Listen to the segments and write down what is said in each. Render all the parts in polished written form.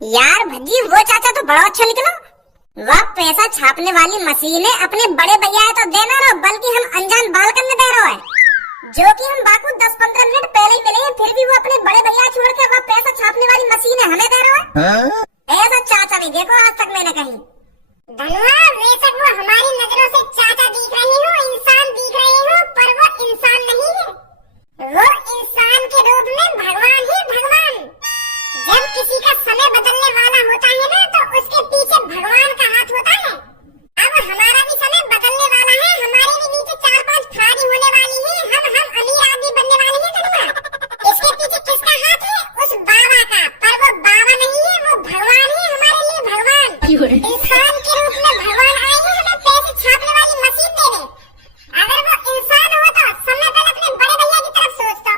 यार भज्जी वो चाचा तो बड़ा अच्छा निकला। वह पैसा छापने वाली मशीन है अपने बड़े भैया है तो देना ना, बल्कि हम अनजान बाल करने दे रहे हैं जो कि हम बाकू 10-15 मिनट पहले ही मिले हैं, फिर भी वो अपने बड़े भैया छोड़ के वह पैसा छापने वाली मशीन है हमें दे रहे हैं। ऐसा चाचा भी देखो आज तक मैंने कहीं। धनुआ बेशक वो हमारी नजरों से चाचा दिख रहे हो, इंसान दिख रहे हो, पर वो इंसान नहीं है। वो इंसान के रूप में भगवान है, भगवान। जब किसी का समय बदलने वाला होता है ना तो उसके पीछे भगवान का हाथ होता है। अब हमारा भी समय बदलने वाला है, हमारे भी नीचे 4-5 फाड़ी होने वाली है, हम अमीर आदमी बनने वाले हैं। धनुआ इसके पीछे किसका हाथ है? उस बाबा का। पर वो बाबा नहीं है, वो भगवान है, हमारे लिए भगवान। इंसान के रूप में भगवान आए हैं हमें पैसे छापने वाली मशीन देने। अगर वो इंसान हो तो समय पहले अपने बड़े भैया की तरफ सोचता।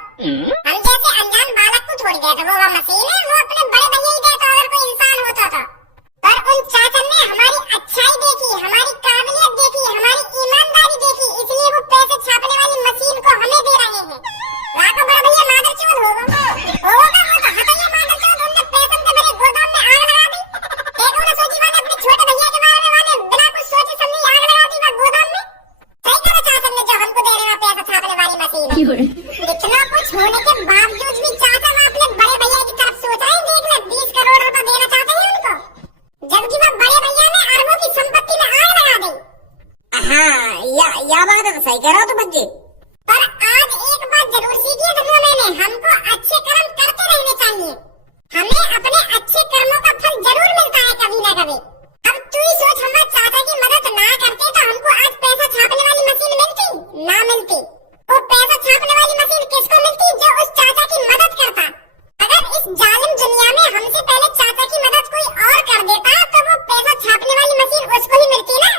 हम जैसे अनजान बालक को छोड़ दिया तो वो मशीन है, वो अपने बड़े भैया ही देता अगर कोई इंसान होता तो। पर उन चाचा ने हमारी अच्छाई देखी, हमारी काबिलियत देखी, हमारी ईमानदारी देखी, इसलिए वो पैसे छापने वाली मशीन को हमें दे रहे हैं। राको बड़ा भैया मादर चोद होगा वो तो हटाइए मादर चोद, उनने पैसे के मेरे गोदाम में आग लगा दी। एक उन्हें सोची वाले अपने छोटे भैया के बारे में वाले बिना कुछ सोचे समझे आग लगा दी वह गोदाम में। सही कहा चाचा ने जो हमको दे रहे पैसा छापने वाली मशीन। इतना कुछ होने के बावजूद भी चाचा वह अपने बड़े भैया की तरफ सोच रहे हैं। देख ले 20 करोड़ रुपए देना चाहते हैं उनको, जबकि वह बड़े भैया ने अरबों की संपत्ति में आग लगा दी। हाँ या बात है तो सही कह रहा हो तो भज्जी। पर आज एक बात जरूर सीखी है धनुआ मैंने, हमको अच्छे कर्म करते रहने चाहिए। हमें अपने अच्छे कर्मों का फल जरूर मिलता है कभी ना कभी। अब तू ही सोच, हम चाचा की मदद ना करते तो हमको आज पैसा छापने वाली मशीन मिलती ना मिलती। वो पैसा छापने वाली मशीन किसको मिलती? जो उस चाचा की मदद करता। अगर इस जालिम दुनिया में हमसे पहले चाचा की मदद कोई और कर देता तो वो पैसा छापने वाली मशीन उसको ही मिलती ना।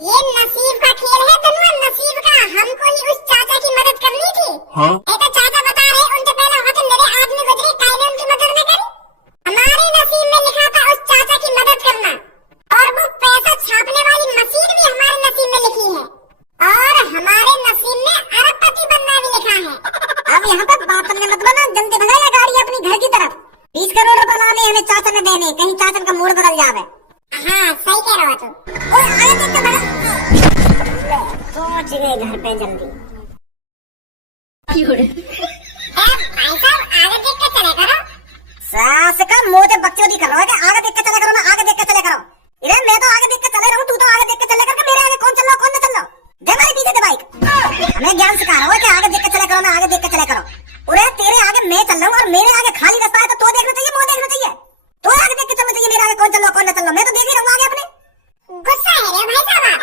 ये नसीब का खेल है धनुआ, नसीब का। हमको ही उस चाचा की मदद करनी थी। एक तो चाचा बता रहे उनसे पहले वहाँ तो मेरे आदमी गुजरे, कायने उनकी मदद न करी। हमारे नसीब में लिखा था उस चाचा की मदद करना, और वो पैसा छापने वाली मशीन भी हमारे नसीब में लिखी है, और हमारे नसीब में अरबपति बनना भी लिखा है। अब यहाँ पर बात करने मत बना, जल्दी भगाया गाड़ी अपनी घर की तरफ। 20 करोड़ रुपए लाने हमें चाचा ने देने, कहीं चाचा का मूड बदल जावे। हाँ सही कह रहा तू। पहुंच गए घर पे जल्दी। भाई साहब आगे देख के चले करो। सास का मुंह से बकचोदी कर रहा है कि आगे देख के चले करो ना, आगे देख के चले करो। इधर मैं तो आगे देख के चले रहा हूँ, तू तो आगे देख के चले कर, मेरे आगे कौन चल रहा कौन न चल रहा। दे मेरे पीछे दे बाइक। हमें ज्ञान सिखा रहा है कि आगे देख के चले करो ना, आगे देख के चले करो। उरे तेरे आगे मैं चल रहा हूँ और मेरे आगे खाली रास्ता है तो देखना चाहिए, मुँह देखना चाहिए। तो आगे देख के चलना चाहिए, मेरे आगे कौन चल रहा कौन न चल रहा। मैं तो देख ही रहूँ आगे अपने। गुस्सा है रे भाई साहब।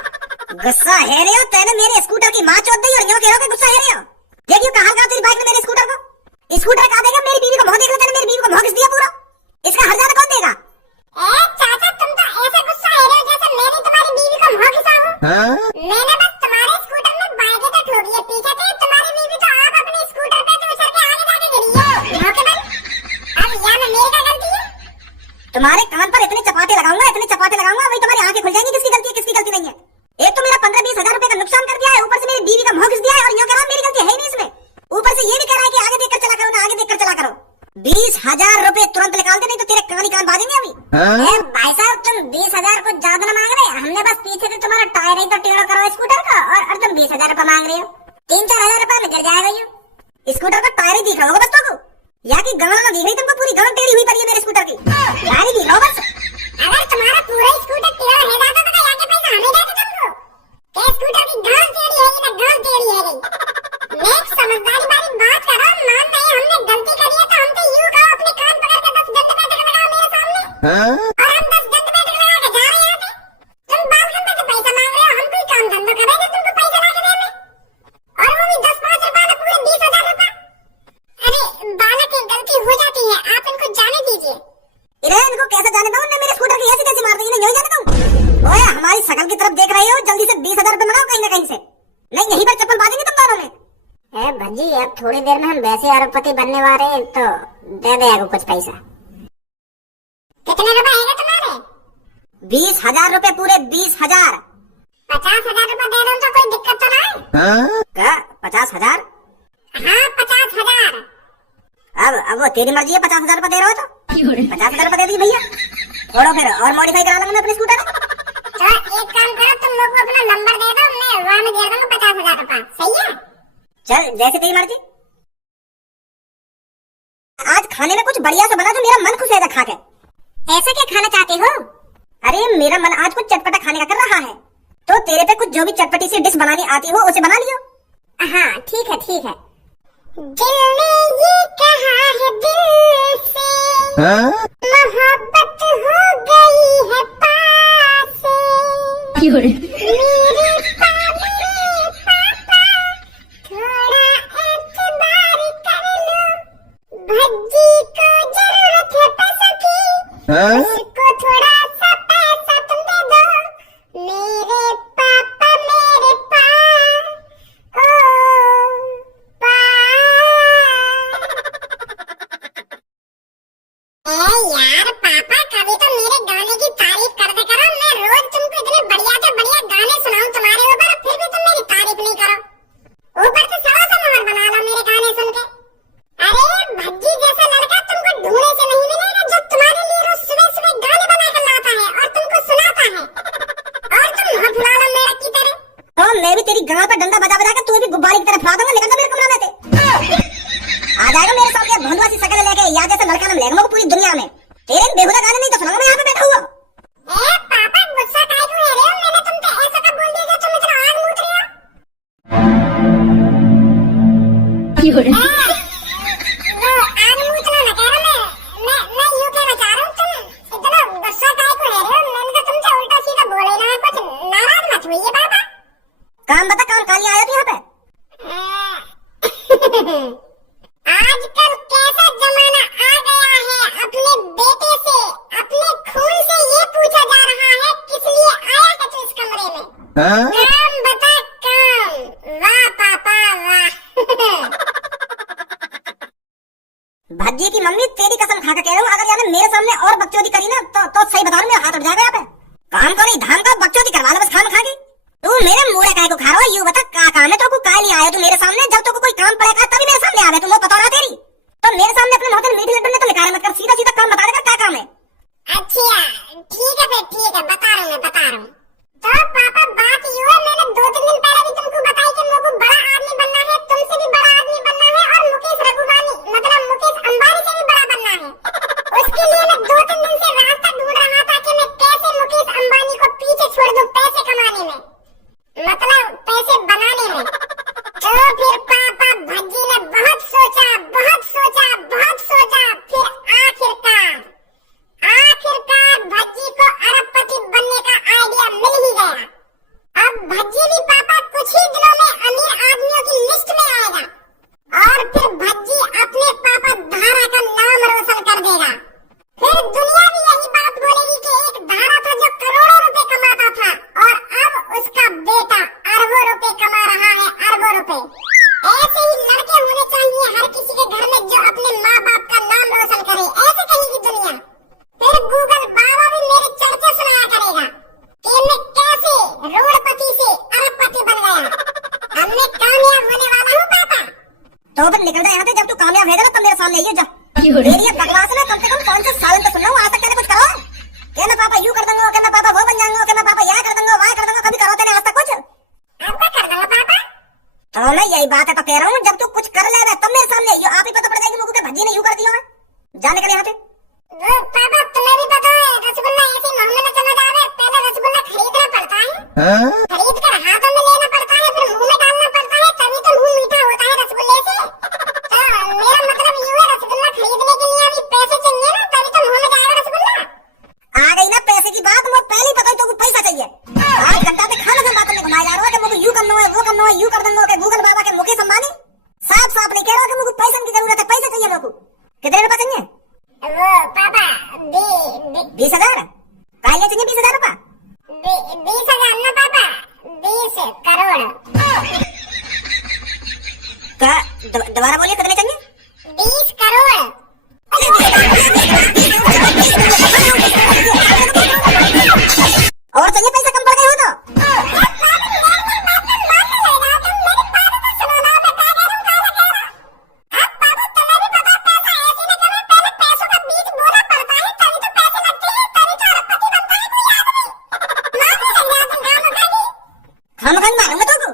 गुस्सा है रे हो, तेने मेरे स्कूटर की माँ चोद दी और यूं कह रहे हो कि गुस्सा है रे हो। देखियो कहाँ कहाँ तेरी बाइक ने मेरे स्कूटर को। स्कूटर कहाँ देगा? मेरी बीवी को भौं देख लो, तेने मेरी बीवी को भौं घिस दिया पूरा। इसका हर्जाना कौन देगा? चाचा तुम तो ऐसा गुस्सा है रे जैसे मैं भी तुम्हारी बीवी को भौं घिसा हूँ। मैंने बस तुम्हारे स्कूटर में बाइक तो ठोकी है, पीछे थे तुम्हारी बीवी तो आप अपने स्कूटर पे तो उछल के आगे जाके गिरी है। अब या में मेरी क्या गलती है? तुम्हारे कान पर इतने चपाटे लगाऊंगा, इतने चपाटे लगाऊंगा, वही तुम्हारी आंखें खुल जाएंगी किसकी गलती है किसकी गलती नहीं है। एक तो मेरा 15-20 हजार रुपए का नुकसान कर दिया है, ऊपर से मेरी बीवी का मुंह घिस दिया है, और यूं कह रहा मेरी गलती है ही नहीं इसमें। ऊपर से ये भी कह रहा है कि आगे देखकर चला करो ना, आगे देखकर चला करो। 20,000 रुपए तुरंत निकाल दे, नहीं तो तेरे कान ही कान बाजेंगे अभी। भाई साहब तुम 20,000 को ज्यादा न मांग रहे, हमने बस पीछे से तुम्हारा टायर ही तो टेढ़ा करो स्कूटर का, और तुम 20,000 रुपए मांग रहे हो। 3-4 हजार रुपए में गिर जाएगा ये। स्कूटर का टायर ही दिख रहा होगा बस तुमको, या कि गमला दिख रही तुमको, पूरी गमला टेढ़ी हुई पड़ी है मेरे स्कूटर की। गाड़ी दिख रहा हो बस। अगर तुम्हारा पूरा स्कूटर टेढ़ा है जाता तो यहाँ के पैसा हमें देते तुमको। के स्कूटर की गांव टेढ़ी है ना गांव टेढ़ी है गई। मैं समझदारी वाली बात कर रहा हूँ, मान नहीं हमने गलती करी है तो हम तो यूँ कहो अपने कान पकड़ के 10 दंड बैठक लगाओ मेरे सामने, और हम 10 दंड बैठक लगा के जा रहे हैं यहाँ पे। तुम बाल खंडे से पैसा मांग रहे हो, हम कोई काम धंधा कर रहे हैं तुमको पैसा ला के देने, और वो भी 10-5 रुपए में पूरे 20,000 रुपए। अरे बालक की गलती हो जाती है, आप इनको जाने दीजिए। इनको कैसे जाने दूं? मेरे स्कूटर की ऐसी तैसी मार देगी, नहीं जाने दूं। ओए हमारी शकल की तरफ देख रही हो, जल्दी से 20,000 रुपए मंगाओ कहीं ना कहीं से, नहीं यहीं पर चप्पल बाजेंगे तुम दोनों में। भज्जी अब थोड़ी देर में हम वैसे अरबपति बनने वाले हैं, तो दे देगा कुछ पैसा। कितने रुपए आएगा तुम्हारे? 20,000 रुपए, पूरे 20,000। 50,000 रुपए दे दूं तो कोई दिक्कत तो नहीं? क्या 50,000? हाँ 50,000। अब वो तेरी मर्जी है, 50,000 रुपए दे रहे हो तो। 50,000 रुपए दे दी भैया, छोड़ो फिर और मॉडिफाई करा लूंगा मैं अपने स्कूटर। तो एक काम करो, तुम लोग को अपना नंबर दे दो, मैं वहां में दे दूंगा 50,000 रुपए, सही है? चल जैसे तेरी मर्जी। आज खाने में कुछ बढ़िया सा बना जो मेरा मन खुश है खा के। ऐसा क्या खाना चाहते हो? अरे मेरा मन आज कुछ चटपटा खाने का कर रहा है, तो तेरे पे कुछ जो भी चटपटी सी डिश बनानी आती हो उसे बना लियो। हाँ ठीक है ठीक है। दिल ने ये कहा है दिल से, मोहब्बत हो गई है पास से। मेरे पापा थोड़ा एतबार कर लो, भज्जी को जरूरत है पैसों की, उसको थोड़ा सा पैसा तुम दे दो। मेरे पापा मेरे पास यार पापा, कभी तो मेरे गाने की तारीफ कर दे करो। मैं रोज तुमको इतने बढ़िया से बढ़िया गाने सुनाऊं तुम्हारे ऊपर, फिर भी तुम मेरी तारीफ नहीं करो। ऊपर से सवा सा नंबर बना लो मेरे गाने सुन के। अरे भज्जी जैसा लड़का तुमको ढूंढने से नहीं मिलेगा, जो तुम्हारे लिए रोज सुबह सुबह गाने बना कर लाता है और तुमको सुनाता है, और तुम हाथ फुला लो मेरा की तरह। तो मैं भी तेरी गांव पर डंडा बजा बजा के तू भी गुब्बारे की तरह फुला दूंगा। निकल मेरे कमरे में से आ जाएगा मेरे सामने भोंदुआ सी शक्ल लेके, या जैसा लड़का नाम लेगा पूरी दुनिया में। तेरे बेहुदा गाने नहीं तो सुनाऊंगा मैं यहाँ पे बैठा हुआ। ए पापा, गुस्सा काहे क्यों है रे? मैंने तुमसे ऐसा कब बोल दिया जो तुम इतना आग मूत रहे हो? वो आग मूतना ना कह रहा, मैं यूं कहना चाह रहा हूँ, तुम इतना गुस्सा काहे क्यों है रे? मैंने तो तुमसे उल्टा सीधा बोला ही ना, कुछ नाराज मत होइए पापा। काम बता, काम काली आया तू यहाँ पे? आजकल कैसा जमाना आ गया है, अपने बेटे से, अपने खून से ये पूछा जा रहा है किस लिए आया था तू इस कमरे में? काम बता काम। वाह पापा वाह। भज्जी की मम्मी तेरी कसम खा के कह रहा हूँ, अगर यार मेरे सामने और बकचोदी करी ना तो सही बता रहा हूँ, मेरा हाथ उठ जाएगा यहाँ पे। काम को नहीं धाम का बकचोदी करवा लो बस खाम खा के। तू मेरे मुंह काहे को खा रहा है? यू बता का काम है तो काहे नहीं आया तू मेरे सामने? जब तो कोई काम पड़ेगा तभी मेरे सामने आवे, तुम वो पता रहा तेरी। तो मेरे सामने अपने मुंह मीठी लड्डू ने तो निकाल मत कर, सीधा सीधा काम बता देगा क्या काम है। अच्छा ठीक है फिर, ठीक है बता रहा हूँ, मैं बता रहा हूँ। तो पापा बात यूं है, मैंने 2-3 दिन पहले भी तुमको बताई कि मेरे को बड़ा आदमी बनना है, तुमसे भी बड़ा आदमी बनना है, और मुकेश रघुवानी मतलब मुकेश अंबानी से भी बड़ा बनना है। उसके लिए मैं 2-3 दिन से रास्ता ढूंढ रहा था कि मैं कैसे मुकेश अंबानी को पीछे छोड़ दूं पैसे कमाने में, मतलब पैसे बनाने में। तो फिर पापा भज्जी ने बहुत सोचा, बहुत सोचा, बहुत सोचा, फिर आखिरकार भज्जी को अरबपति बनने का आइडिया मिल ही गया। अब भज्जी भी पापा कुछ ही दिनों में अमीर आदमियों की लिस्ट में आएगा, और फिर भज्जी अपने पापा धारा का नाम रोशन कर देगा। फिर दुनिया भी यही बात बोलेगी कि एक धारा था जो करोड़ों रुपए कमाता था, और अब उसका बेटा अरबों रुपए कमा रहा है, अरबों रुपए। ऐसे ही लड़के होने चाहिए हर किसी के घर में जो अपने माँ बाप का नाम रोशन करे, ऐसे कहेगी दुनिया। फिर गूगल बाबा भी मेरे चर्चे सुनाया करेगा कि मैं कैसे रोडपति से अरबपति बन गया। अब मैं कामयाब होने वाला हूँ पापा। तो फिर निकल जा यहाँ से, जब तू कामयाब है ना तब मेरे सामने आइए। जा मेरी ये बकवास है, कम से कम 5 साल तो सुन रहा हूँ, आज तक मैंने कुछ करो? क्या मैं पापा यू कर दूंगा, क्या मैं पापा वो बन जाऊंगा, क्या मैं पापा यहाँ कर दूंगा वहाँ कर दूंगा, कभी करो तेने आज तक कुछ? अब मैं कर दूंगा पापा। तो मैं यही बात है तो कह रहा हूँ, जब तू कुछ कर लेगा तब मेरे सामने आप ही पता पड़ जाएगी मुझे भज्जी ने यू कर दिया है। जा निकल यहाँ से। वो पापा तुम्हें भी पता है रसगुल्ला ऐसे मुंह में चला जावे, पहले रसगुल्ला खरीदना पड़ता है, खरीद कर हाथों में लेना पड़ता है, फिर मुंह में डालना पड़ता है, तभी तो मुंह मीठा होता है रसगुल्ले से। तो मेरा मतलब यूं है, रसगुल्ला खरीदने के लिए अभी पैसे चाहिए ना, तभी तो मुंह में जाएगा रसगुल्ला। आ गई ना पैसे की बात, मुझे पहले ही पता तो पैसा चाहिए। 8 घंटा से खाना से बात में घुमाया जा रहा है कि मुझे यू करना है वो करना है, यू कर दूंगा कि गूगल बाबा के मुकेश अंबानी। साफ साफ नहीं कह रहा कि मुझे पैसे की जरूरत है, पैसे चाहिए मेरे को। कितने रुपए चाहिए? वो पापा 20,000 काहे चाहिए? 20,000 रुपए? 20,000 ना पापा, 20 करोड़। दोबारा बोलिए, कितने चाहिए? 20 करोड़। और चाहिए पैसा कम पड़ गए हो तो? खामखाई मारूंगा तुमको।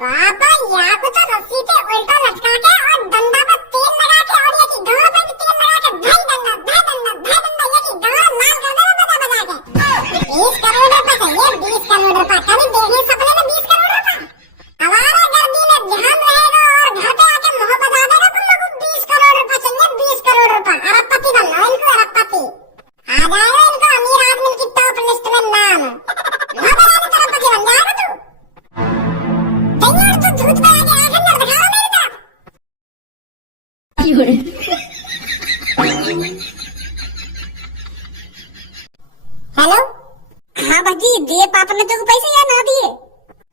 पापा या को तो रस्सी पे उल्टा लटका के और डंडा पर तेल लगा के और ये की गांव पे भी तेल लगा के भाई डंडा ये की गांव लाल कर देना बजा के। 20 करोड़ रुपए चाहिए, 20 करोड़ रुपए कभी देखे सपने में 20 करोड़ रुपए। हमारा गर्दी में ध्यान रहेगा और घर पे आके मुंह बता देगा तुम लोगों को 20 करोड़ रुपए चाहिए, 20 करोड़ रुपए। अरबपति बनना इनको, अरबपति आ जाएगा इनको अमीर आदमी की टॉप लिस्ट में नाम। अरबपति बन जाएगा तू। तो झूठ बना के आगे न दिखाओ मेरी तरफ। हेलो, हाँ भाजी, दिए पापा ने तुमको पैसे या ना दिए?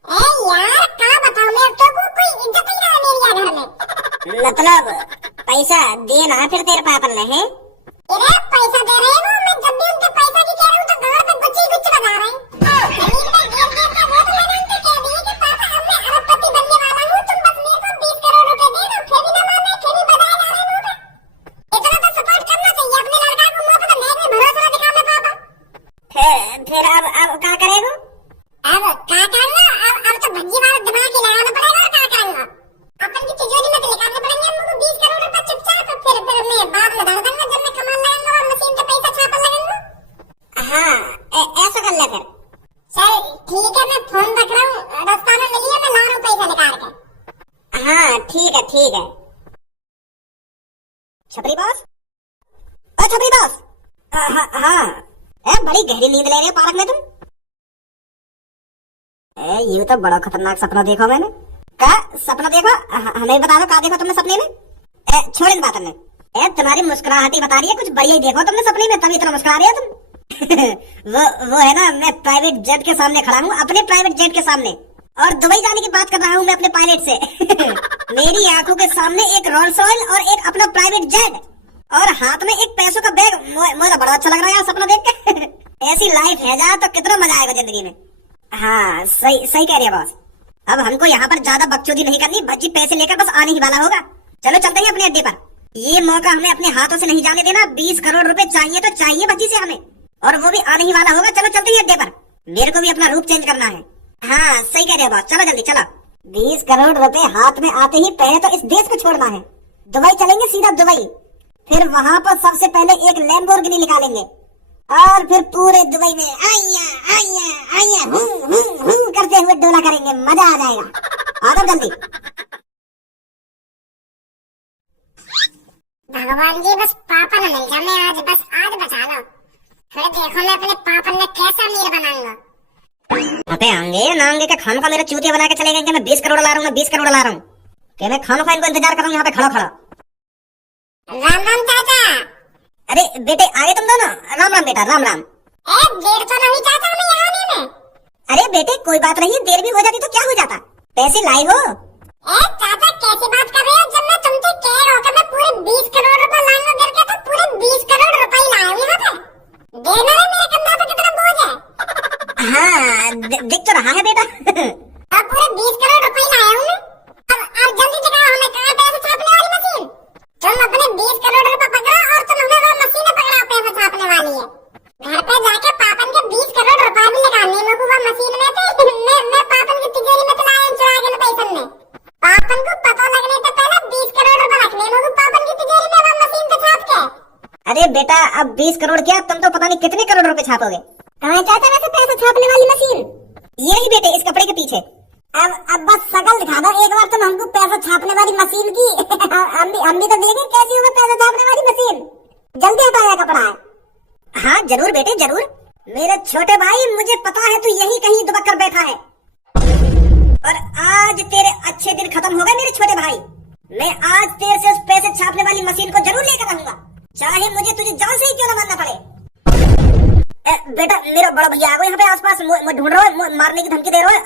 ए यार क्या बताऊं, मेरे तो कोई इज्जत ही ना है मेरी घर में। मतलब पैसा दिए ना फिर तेरे पापा ने? है इधर पैसा दे रहे हो, मैं जब भी उनके पैसा की कह रहा हूँ तो गांव पे गुच्ची गुच्ची बजा रहे हैं। जमीन में गिर गिर के वो तो मैंने उनसे कह दिया कि पापा अब मैं अरबपति बनने वाला हूँ, तुम बस मेरे को 20 करोड़ रुपए दे दो। फिर भी ना माने, फिर भी बजाए जा रहे हैं मुंह पे। इतना तो सपोर्ट करना चाहिए अपने लड़का को, मुंह पे तो नेक में भरोसा ना दिखाना पापा। फिर अब क्या करेगा? अब क्या करना, अब तो भज्जी वाला दिमाग ही लगाना पड़ेगा। और क्या करूंगा, अपन की तिजोरी में तो निकालने पड़ेंगे हमको 20 करोड़ रुपए चुपचाप। फिर मैं बाद में डाल दूंगा जब मैं कमाने लगूंगा और मशीन पे पैसा छापने लगूंगा। हाँ ऐसा कर ले फिर। चल ठीक है, मैं फोन रख रहा हूँ, रास्ता में मिलिए, मैं ला रहा हूँ पैसा निकाल के। हाँ ठीक है ठीक है। छपरी बॉस, ओ छपरी बॉस। हाँ बड़ी गहरी नींद ले रहे हो पार्क में तुम? यूं तो बड़ा खतरनाक सपना देखो मैंने। क्या सपना देखो? हमें बता दो क्या देखो तुमने सपने में? छोड़ इन बातों में। तुम्हारी मुस्कुराहट बता रही है, कुछ बढ़िया ही देखो तुमने सपने में, तभी इतना मुस्कुरा रही हो तुम। वो है ना, मैं प्राइवेट जेट के सामने खड़ा हूँ, अपने प्राइवेट जेट के सामने, और दुबई जाने की बात कर रहा हूँ मैं अपने पायलट से। मेरी आंखों के सामने एक रोल्स रॉयल और एक अपना प्राइवेट जेट, और हाथ में एक पैसों का बैग। मुझे बड़ा अच्छा लग रहा है यार सपना देख के। ऐसी लाइफ है जा तो कितना मजा आएगा जिंदगी में। हाँ सही सही कह रही है बॉस। अब हमको यहाँ पर ज्यादा बकचोदी नहीं करनी, भज्जी पैसे लेकर बस आने ही वाला होगा। चलो चलते हैं अपने अड्डे पर। ये मौका हमें अपने हाथों से नहीं जाने देना। 20 करोड़ रुपए चाहिए तो चाहिए भज्जी से हमें, और वो भी आने ही वाला होगा। चलो चलते हैं अड्डे पर, मेरे को भी अपना रूप चेंज करना है। हाँ सही कह रहे हो बॉस, चलो जल्दी चलो। 20 करोड़ रुपए हाथ में आते ही पहले तो इस देश को छोड़ना है। दुबई चलेंगे, सीधा दुबई। फिर वहाँ पर सबसे पहले एक लैम्बोर्गिनी निकालेंगे, और फिर पूरे दुबई में आइया आइया आइया हूं करते हुए डोला करेंगे, मजा आ जाएगा। आ जाओ जल्दी। भगवान जी बस पापा न मिल जाए, मैं आज बस आज बचा लो, फिर देखो मैं अपने पापा ने कैसा मीर बनाऊंगा। अबे आंगे ना आंगे का खाम का मेरे चूतिया बना के चले गए कि मैं 20 करोड़ ला रहा हूँ, मैं 20 करोड़ ला रहा हूँ, कि मैं खाम का इनको इंतजार कर रहा हूँ यहाँ पे खड़ा खड़ा। राम राम चाचा। अरे बेटे आगे तुम दोनों? राम राम बेटा, राम राम। देर तो नहीं चाचा हमें यहाँ आने में? अरे बेटे कोई बात नहीं, देर भी हो जाती तो क्या हो जाता, पैसे लाए हो। चाचा कैसी बात कर रहे हो, जब मैं तुमसे कह रहा हूँ कि मैं पूरे 20 करोड़ रुपए लाऊंगा करके, तो पूरे 20 करोड़ रुपए ही लाया हूँ यहाँ पे। देखना है मेरे कंधे पे कितना बोझ है। हाँ दिख तो रहा है बेटा। अब पूरे 20 करोड़ रुपए ही लाया हूँ मैं। अब जल्दी दिखाओ हमें कहाँ पैसे छापने वाली मशीन। तुम अपने 20 करोड़ रुपए पकड़ो और तुम हमें वो मशीन पकड़ाओ पैसे छापने वाली है। घर पे जाके पापन के 20 करोड़ रुपए भी निकालने में वो मशीन में थे। मैं पापन की तिजोरी में तो लाया चुरा के पैसे में। पापन को पता लगने से पहले 20 करोड़ रुपए रखने में पापन की तिजोरी में वो मशीन पे छाप के। अरे बेटा अब 20 करोड़ क्या, तुम तो पता नहीं कितने करोड़ रुपए छापोगे। कहाँ चाहता वैसे पैसे छापने वाली मशीन? यही बेटे इस कपड़े के पीछे। अब बस शकल दिखा दो एक बार तुम हमको पैसा छापने वाली मशीन की। हम भी तो देखें कैसी होगी पैसा छापने वाली मशीन। जल्दी हटाया कपड़ा है। हाँ जरूर बेटे जरूर, मेरे छोटे भाई मुझे पता है तू यही कहीं दुबक कर बैठा है, और आज तेरे अच्छे दिन खत्म हो गए मेरे छोटे भाई। मैं आज तेरे से उस पैसे छापने वाली मशीन को जरूर लेकर आऊंगा, चाहे मुझे तुझे जान से ही क्यों न मारना पड़े। बेटा मेरा बड़ा भैया आ गया यहाँ पे आसपास, ढूंढ रहा है, मारने की धमकी दे रहा है।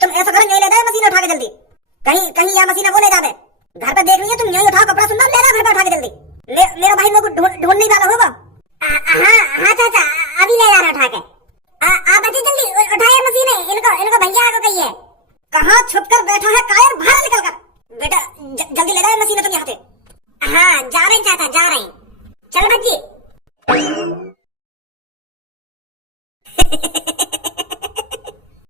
तुम ऐसा करो, यही ले जाओ मशीन उठा के जल्दी। कहीं यह मशीन वो ले जावे, घर पे देख रही है तुम, यही उठाओ कपड़ा सुंदर, ले जाओ घर पे उठा के जल्दी। मेरा भाई मेरे को ढूंढ नहीं वाला होगा। हाँ चाचा अभी ले जा रहा उठा के। आप बच्चे जल्दी उठाए मशीन, इनको भैया को कहिए। कहाँ छुप कर बैठा है कायर, बाहर निकल कर। बेटा जल्दी ले जाए मशीन तुम यहाँ से। हाँ जा रहे चाचा जा रहे।